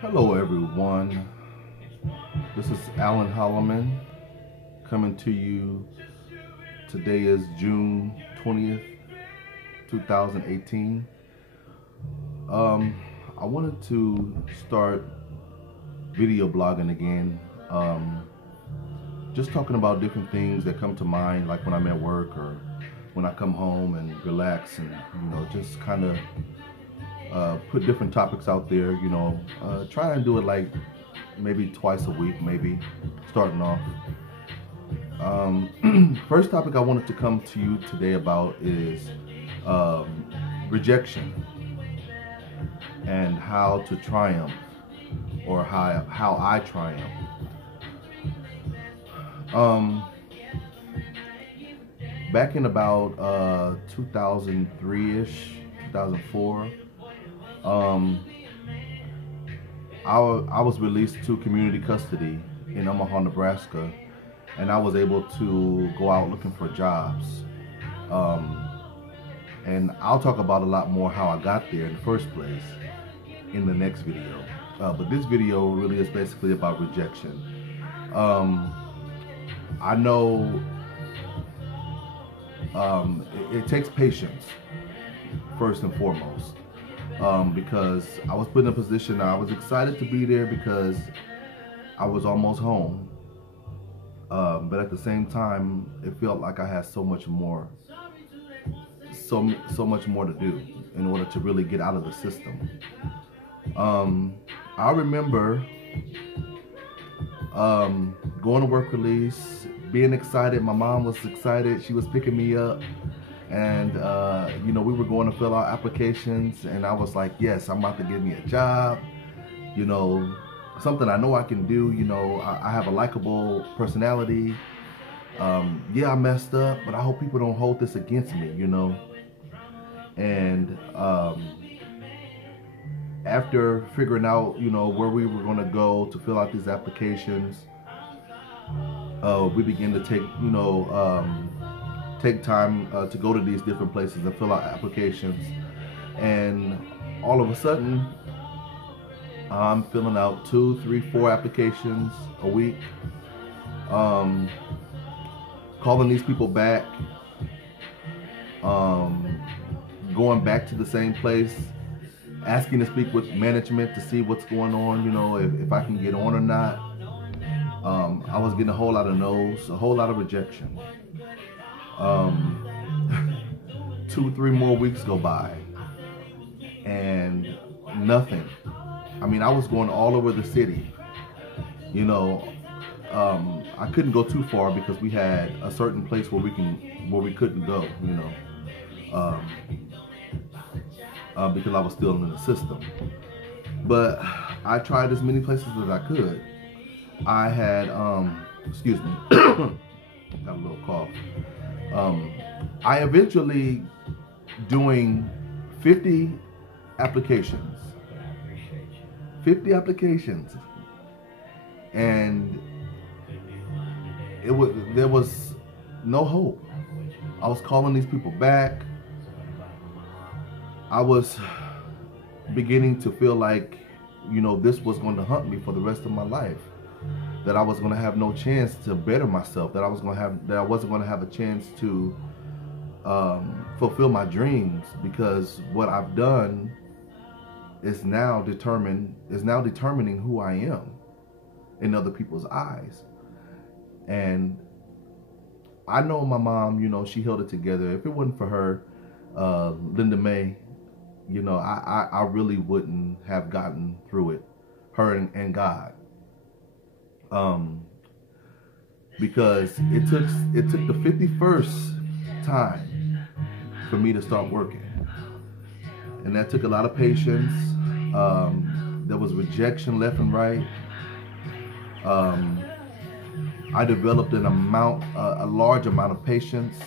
Hello, everyone. This is Alan Holloman coming to you. Today is June 20th, 2018. Um, I wanted to start video blogging again. Just talking about different things that come to mind, like when I'm at work or when I come home and relax, and just kind of put different topics out there. Try and do it like maybe twice a week, maybe starting off. First topic I wanted to come to you today about is rejection and how to triumph, or how I triumph. Um, Back in about 2003-ish, 2004, um, I was released to community custody in Omaha, Nebraska, and I was able to go out looking for jobs. Um, and I'll talk about a lot more how I got there in the first place in the next video. But this video really is basically about rejection. I know it takes patience first and foremost, because I was put in a position. I was excited to be there because I was almost home, but at the same time, it felt like I had so much more to do in order to really get out of the system. I remember going to work release, being excited. My mom was excited. She was picking me up, and we were going to fill out applications, and I was like, yes, I'm about to get me a job, something I know I can do. I have a likable personality. Yeah, I messed up, but I hope people don't hold this against me, and after figuring out, where we were going to go to fill out these applications, we began to take time to go to these different places and fill out applications. And all of a sudden, I'm filling out 2, 3, 4 applications a week, calling these people back, going back to the same place, asking to speak with management to see what's going on, if I can get on or not. I was getting a whole lot of no's, a whole lot of rejection. 2, 3 more weeks go by, and nothing. I mean, I was going all over the city. I couldn't go too far because we had a certain place where we couldn't go. Because I was still in the system. But I tried as many places as I could. I had, excuse me, got a little cough. I eventually, doing 50 applications, and there was no hope. I was calling these people back. I was beginning to feel like, this was going to haunt me for the rest of my life. That I was going to have no chance to better myself. That I wasn't going to have a chance to fulfill my dreams, because what I've done is now determining who I am in other people's eyes. And I know my mom, she held it together. If it wasn't for her, Linda May, I really wouldn't have gotten through it, her and God. Because it took the 51st time for me to start working, and that took a lot of patience. There was rejection left and right. I developed a large amount of patience.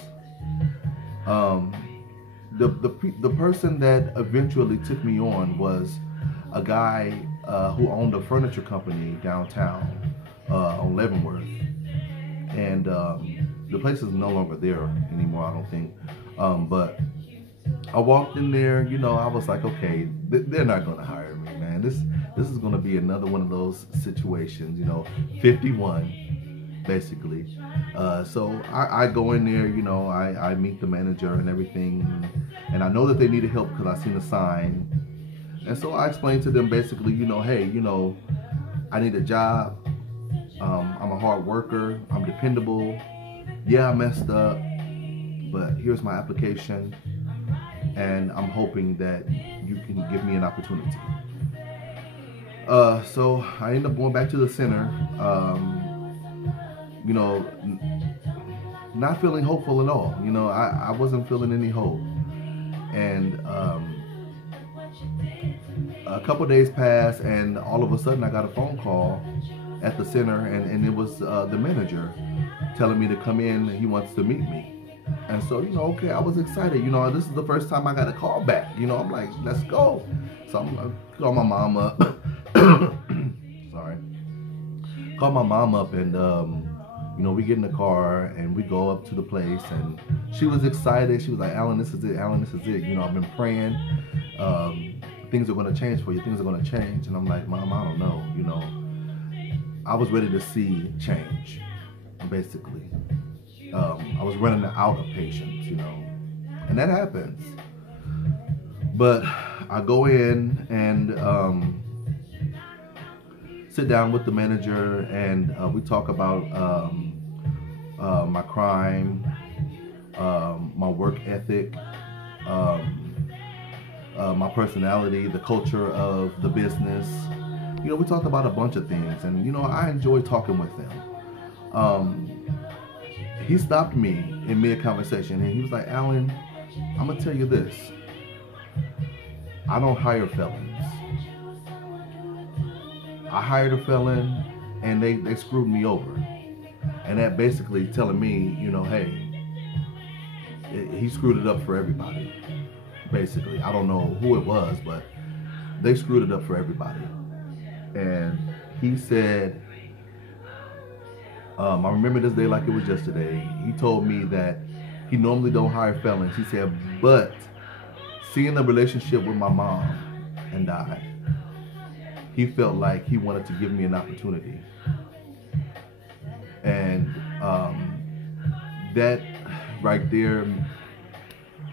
The person that eventually took me on was a guy who owned a furniture company downtown on Leavenworth, and the place is no longer there anymore, I don't think. But I walked in there, I was like, okay, they're not going to hire me, man. man, this is gonna be another one of those situations, 51 basically. So I go in there, I meet the manager and everything, and I know that they needed help because I seen a sign. And so I explained to them basically, hey, I need a job. I'm a hard worker. I'm dependable. Yeah, I messed up, but here's my application, and I'm hoping that you can give me an opportunity. So I ended up going back to the center, you know, not feeling hopeful at all. I wasn't feeling any hope. And a couple days passed, and all of a sudden I got a phone call at the center, and it was the manager telling me to come in. He wants to meet me. And so, okay, I was excited. This is the first time I got a call back. I'm like, let's go. So I'm going to call my mom up. Sorry. Call my mom up, and, we get in the car, and we go up to the place, and she was excited. She was like, Alan, this is it. Alan, this is it. I've been praying. Things are going to change for you. Things are going to change. And I'm like, Mom, I don't know. I was ready to see change, basically. I was running out of patience, and that happens. But I go in and sit down with the manager, and we talk about my crime, my work ethic, my personality, the culture of the business. We talked about a bunch of things, and I enjoy talking with them. He stopped me in mid-conversation, and he was like, Alan, I'm going to tell you this. I don't hire felons. I hired a felon, and they screwed me over. And that basically telling me, hey, he screwed it up for everybody, basically. I don't know who it was, but they screwed it up for everybody. And he said, I remember this day like it was yesterday. He told me that he normally don't hire felons. He said, but seeing the relationship with my mom and I, he felt like he wanted to give me an opportunity. And that right there,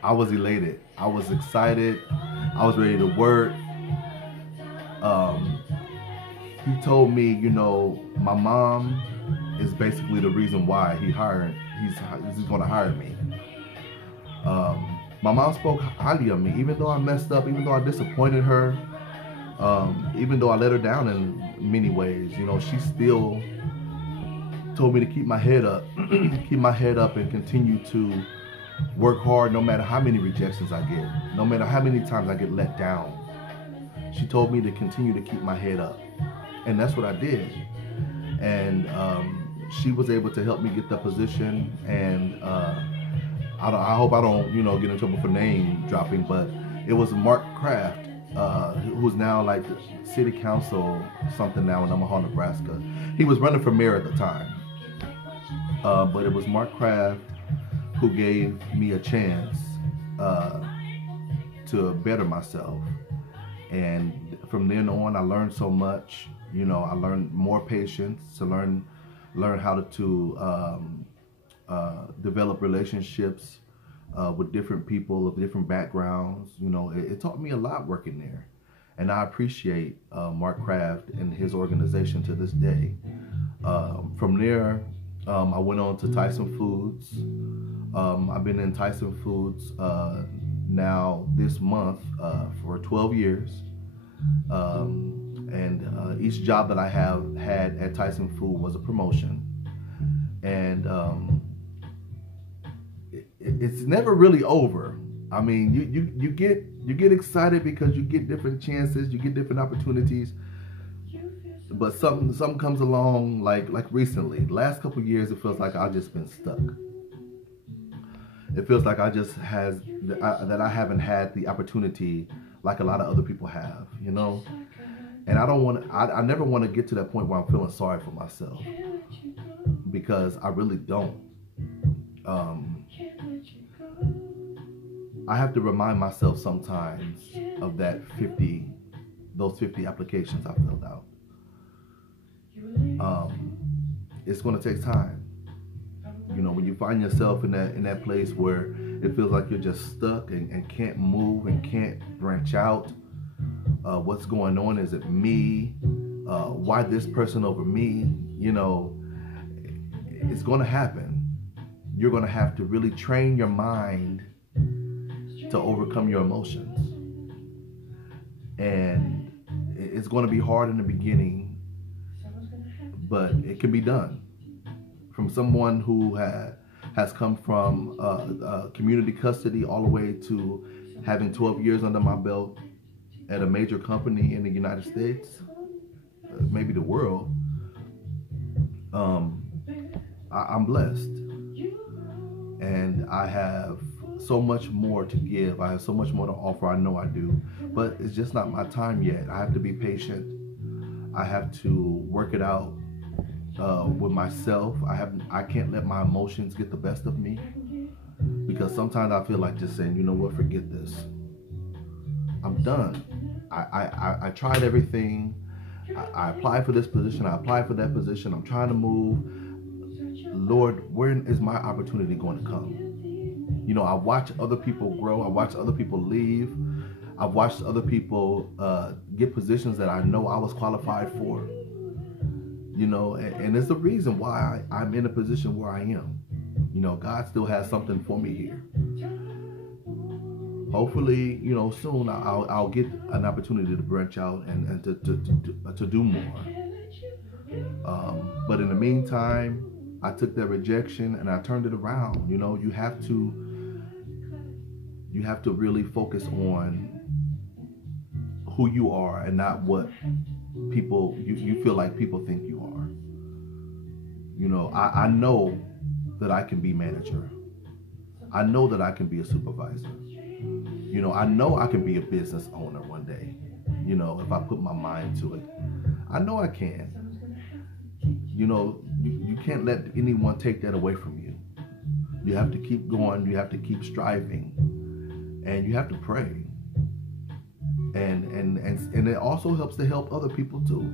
I was elated. I was excited. I was ready to work. He told me, my mom is basically the reason why he's going to hire me. My mom spoke highly of me, even though I messed up, even though I disappointed her, even though I let her down in many ways. She still told me to keep my head up, and continue to work hard no matter how many rejections I get, no matter how many times I get let down. She told me to continue to keep my head up, and that's what I did. And she was able to help me get the position, and I hope I don't, get in trouble for name dropping, but it was Mark Kraft, who's now like the city council something now in Omaha, Nebraska. He was running for mayor at the time, but it was Mark Kraft who gave me a chance to better myself. And from then on, I learned so much. I learned more patience, to learn how to develop relationships with different people of different backgrounds. It taught me a lot working there, and I appreciate Mark Kraft and his organization to this day. From there, I went on to Tyson Foods. I've been in Tyson Foods now this month for 12 years. And each job that I have had at Tyson Food was a promotion. And it's never really over. I mean, you get excited because you get different chances, you get different opportunities. But something comes along like recently. The last couple of years, it feels like I've just been stuck. It feels like I haven't had the opportunity like a lot of other people have, And I never want to get to that point where I'm feeling sorry for myself, because I really don't. I have to remind myself sometimes of that 50 those 50 applications I filled out. It's going to take time. When you find yourself in that place where it feels like you're just stuck and can't move and can't branch out, what's going on? Is it me? Why this person over me? It's going to happen. You're going to have to really train your mind to overcome your emotions. And it's going to be hard in the beginning, but it can be done. From someone who has come from community custody all the way to having 12 years under my belt at a major company in the United States, maybe the world, I'm blessed. And I have so much more to give. I have so much more to offer. I know I do. But it's just not my time yet. I have to be patient. I have to work it out with myself. I can't let my emotions get the best of me, because sometimes I feel like just saying, you know what, forget this. I'm done. I tried everything. I applied for this position. I applied for that position. I'm trying to move. Lord, where is my opportunity going to come? I watch other people grow. I watch other people leave. I've watched other people get positions that I know I was qualified for. And it's the reason why I'm in a position where I am. God still has something for me here. Hopefully, soon I'll get an opportunity to branch out and to do more. But in the meantime, I took that rejection and I turned it around. You have to really focus on who you are and not what people you feel like people think you are. I know that I can be manager. I know that I can be a supervisor. I know I can be a business owner one day. If I put my mind to it, I know I can. You can't let anyone take that away from you. You have to keep going. You have to keep striving, and you have to pray. And it also helps to help other people too.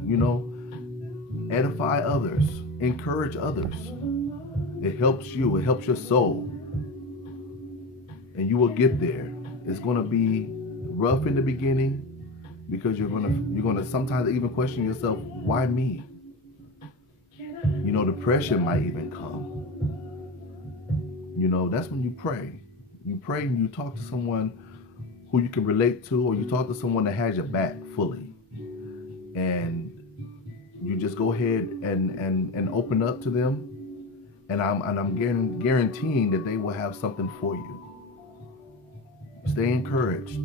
Edify others, encourage others. It helps you. It helps your soul, and you will get there. It's going to be rough in the beginning, because you're going to sometimes even question yourself, why me? Depression might even come. That's when you pray. You pray and you talk to someone who you can relate to, or you talk to someone that has your back fully. And you just go ahead and open up to them. And I'm guaranteeing that they will have something for you. Stay encouraged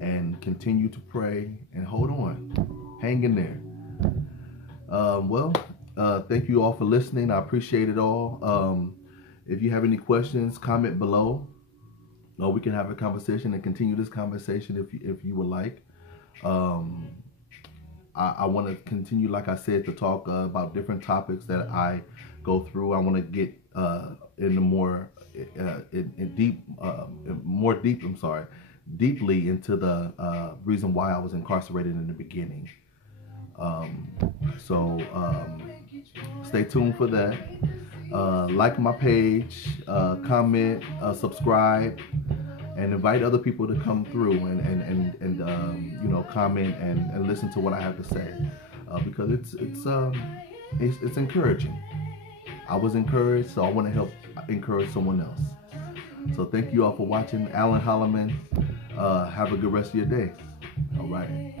and continue to pray and hold on. Hang in there. Thank you all for listening. I appreciate it all. If you have any questions, comment below. We can have a conversation and continue this conversation if you would like. I want to continue, like I said, to talk about different topics that I go through. I want to get deeply into the reason why I was incarcerated in the beginning. Stay tuned for that. Like my page, comment, subscribe, and invite other people to come through and comment and listen to what I have to say, because it's encouraging. I was encouraged, so I want to help encourage someone else. So thank you all for watching. Alan Holloman. Have a good rest of your day. All right.